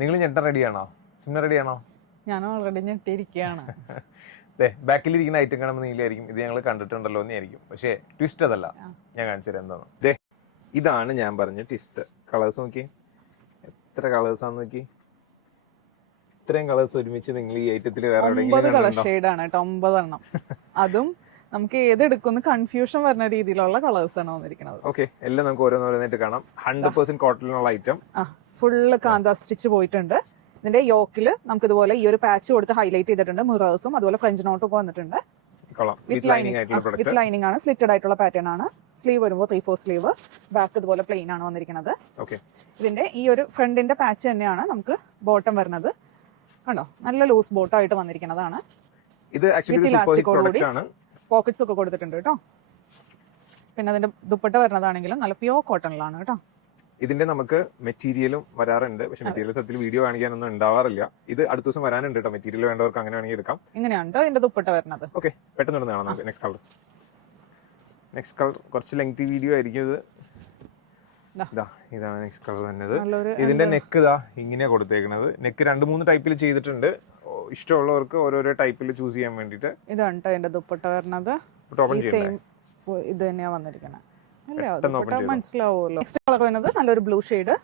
നിങ്ങൾ ഞെട്ടാൻ റെഡിയാണോ? സിംന റെഡിയാണോ? ഞാൻ ഓൾറെഡി ഞെട്ടിയിരിക്കുകയാണ്. ബാക്കിലിരിക്കുന്ന ഐറ്റം കാണുമ്പോൾ നീലായിരിക്കും ഇത് ഞങ്ങൾ കണ്ടിട്ടുണ്ടല്ലോ എന്നായിരിക്കും. പക്ഷേ ട്വിസ്റ്റ് അതല്ല. ഞാൻ കാണിച്ചു തരാം എന്താന്ന്. ഇതാണ് ഞാൻ പറഞ്ഞ ട്വിസ്റ്റ്. കളേഴ്സ് നോക്കി, എത്ര കളേഴ്സാന്ന് നോക്കി. ഇത്രയും കളേഴ്സ് ഒരുമിച്ച് നിങ്ങൾ ഈ ഐറ്റത്തിൽ വേറെ 9 കളർ ഷെയ്ഡാണ് കേട്ടോ, 9 എണ്ണം. അതും നമുക്ക് ഏതെടുക്കുന്ന കൺഫ്യൂഷൻ വരുന്ന രീതിയിലുള്ള കളേഴ്സ് ആണ് വന്നിരിക്കുന്നത്. ഓക്കെ, എല്ലാം നമുക്ക് ഓരോന്നോരോന്നായിട്ട് കാണാം. 100% കോട്ടണിലുള്ള ഐറ്റം. ഫുള്ള് കാന്ത സ്റ്റിച്ച് പോയിട്ടുണ്ട്. ഇതിന്റെ യോക്കില് നമുക്ക് ഇതുപോലെ ഈ ഒരു പാച്ച് കൊടുത്ത് ഹൈലൈറ്റ് ചെയ്തിട്ടുണ്ട്. മിറേഴ്സും അതുപോലെ ഫ്രഞ്ച് നോട്ടും ഒക്കെ വന്നിട്ടുണ്ട്. വിത്ത് ലൈനിങ് ആണ്, സ്ലിറ്റഡ് ആയിട്ടുള്ള പാറ്റേൺ ആണ്. സ്ലീവ് വരുമ്പോൾ 3/4 സ്ലീവ്, ബാക്ക് ഇതുപോലെ പ്ലെയിൻ ആണ് വന്നിരിക്കുന്നത്. ഇതിന്റെ ഈ ഒരു ഫ്രണ്ടിന്റെ പാച്ച് തന്നെയാണ് നമുക്ക് ബോട്ടം വരുന്നത്. കണ്ടോ, നല്ല ലൂസ് ബോട്ടം ആയിട്ട് വന്നിരിക്കുന്നതാണ്. ഇത് പോക്കറ്റ്സ് ഒക്കെ കൊടുത്തിട്ടുണ്ട് കേട്ടോ. പിന്നെ അതിന്റെ ദുപ്പട്ട വരുന്നതാണെങ്കിലും നല്ല പ്യോർ കോട്ടണിലാണ് കേട്ടോ. ഇതിന്റെ നമുക്ക് മെറ്റീരിയലും വരാറുണ്ട്, പക്ഷെ മെറ്റീരിയൽ സത്യത്തിൽ വീഡിയോ കാണിക്കാനൊന്നും ഉണ്ടാവാറില്ല. ഇത് അടുത്ത ദിവസം വരാനുണ്ട് കേട്ടോ. മെറ്റീരിയൽ വേണ്ടവർക്ക് അങ്ങനെ വേണമെങ്കിൽ എടുക്കാം. ഇങ്ങനെയാണ് ഇതിന്റെ ദുപ്പട്ട വരുന്നത്. ഓക്കെ, പെട്ടെന്ന് കാണാം നമുക്ക്. നെക്സ്റ്റ് കളർ കുറച്ച് ലെങ്തി വീഡിയോ ആയിരിക്കും ഇത്. ഇതാണ് നെക്സ്റ്റ് കളർ വരുന്നത്. ഇതിന്റെ നെക്ക് ഇങ്ങനെയാ കൊടുത്തേക്കുന്നത്. നെക്ക് 2-3 ടൈപ്പിൽ ചെയ്തിട്ടുണ്ട്. ഇഷ്ടമുള്ളവർക്ക് ഓരോരോ ടൈപ്പിൽ ചൂസ് ചെയ്യാൻ വേണ്ടിട്ട്. ഇതാണ് അതിന്റെ ദുപ്പട്ട വരുന്നത്. ഇത് തന്നെയാ വന്നിരിക്കുന്നത്. മനസ്സിലാവുമല്ലോ. നെക്സ്റ്റ് കളർ വരുന്നത് നല്ലൊരു ബ്ലൂ ഷെയ്ഡ്.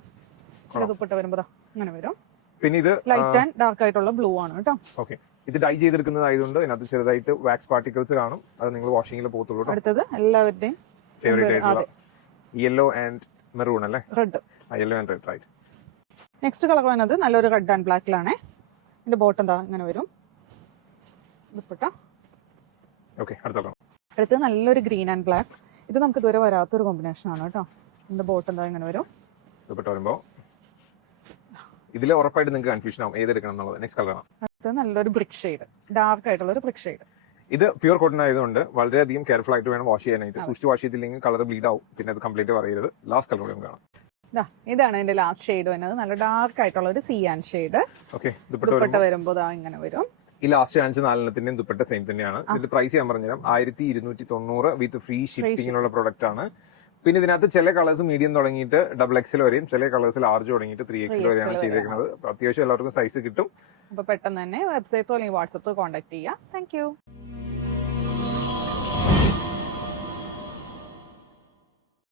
ദുപ്പട്ട വരുമ്പോ അങ്ങനെ വരും. പിന്നെ ഇത് ലൈറ്റ് ആൻഡ് ഡാർക്ക് ആയിട്ടുള്ള ബ്ലൂ ആണ് കേട്ടോ. ഓക്കെ, ഇത് ഡൈ ചെയ്തെടുക്കുന്നതായതുകൊണ്ട് ഇതിനകത്ത് ചെറുതായിട്ട് വാക്സ് പാർട്ടിക്കിൾസ് കാണും. അത് നിങ്ങൾ വാഷിംഗിൽ പോകത്തുള്ളൂ. അടുത്തത് എല്ലാവരുടെയും ഫേവറേറ്റ് ആയിട്ടുള്ള യെല്ലോ ആൻഡ് മെറൂൺ അല്ലേ? Red. Yellow and red, right. Next colour വരുന്നത് നല്ലൊരു റെഡ് ആൻഡ് ബ്ലാക്കിലാണ്. ഇതിന്റെ ബോട്ടം ഇങ്ങനെ വരും. ദുപ്പട്ട. ഓക്കെ, അടുത്തത് നല്ലൊരു ഗ്രീൻ ആൻഡ് ബ്ലാക്ക്. ഇത് നമുക്ക് ഇതുവരെ വരാത്തൊരു കോമ്പിനേഷൻ ആണ് കേട്ടോ. ഇതിന്റെ ബോട്ടം ഇങ്ങനെ വരും. ദുപ്പട്ട വരുമ്പോ ഇതിൽ ഉറപ്പായിട്ട് നിങ്ങൾക്ക് കൺഫ്യൂഷൻ ആവും ഏതെടുക്കണം എന്നുള്ളത്. നെക്സ്റ്റ് കളർ ആണ്. അടുത്തത് നല്ലൊരു ബ്രിക്ക് ഷെയ്ഡ്, ഡാർക്ക് ആയിട്ടുള്ള ഒരു ബ്രിക്ക് ഷെയ്ഡ്. ഇത് പ്യൂർ കോട്ടൺ ആയതുകൊണ്ട് വളരെയധികം കെയർഫുൾ ആയിട്ട് വേണം വാഷ് ചെയ്യാനായിട്ട്. സൂക്ഷിച്ച് വാഷ് ചെയ്തില്ലെങ്കിൽ കളർ ബ്ലീഡ് ആവും. പിന്നെ അത് കംപ്ലീറ്റ് പറയരുത്. ലാസ്റ്റ് കളർ കൂടി കാണാം. ഇതാണ് ഇതിന്റെ ലാസ്റ്റ് ഷെയ്ഡ് വരുന്നത്. നല്ല ഡാർക്ക് ആയിട്ടുള്ള ഒരു സിയാൻ ഷെയ്ഡ്. ഓക്കെ, ദുപ്പട്ട വരുമ്പോ ഇങ്ങനെ വരും. ഈ ലാസ്റ്റ് കാണിച്ച 4 ദുപ്പട്ട സെയിം തന്നെയാണ്. ഇതിന്റെ പ്രൈസ് ഞാൻ പറഞ്ഞുതരാം. 1290 വിത്ത് ഫ്രീ ഷിപ്പിങ്ങിനുള്ള പ്രൊഡക്റ്റ് ആണ്. പിന്നെ ഇതിനകത്ത് ചില കളേഴ്സ് മീഡിയം തുടങ്ങിയിട്ട് XXL വരെയും, ചില കളേഴ്സ് ലാർജ് തുടങ്ങിയിട്ട് 3XL വരെയാണ് ചെയ്തേക്കുന്നത്. അത്യാവശ്യം എല്ലാവർക്കും സൈസ് കിട്ടും. അപ്പൊ പെട്ടെന്ന് തന്നെ വെബ്സൈറ്റോ അല്ലെങ്കിൽ വാട്സപ്പോ കോൺടാക്ട് ചെയ്യാം. Thank you.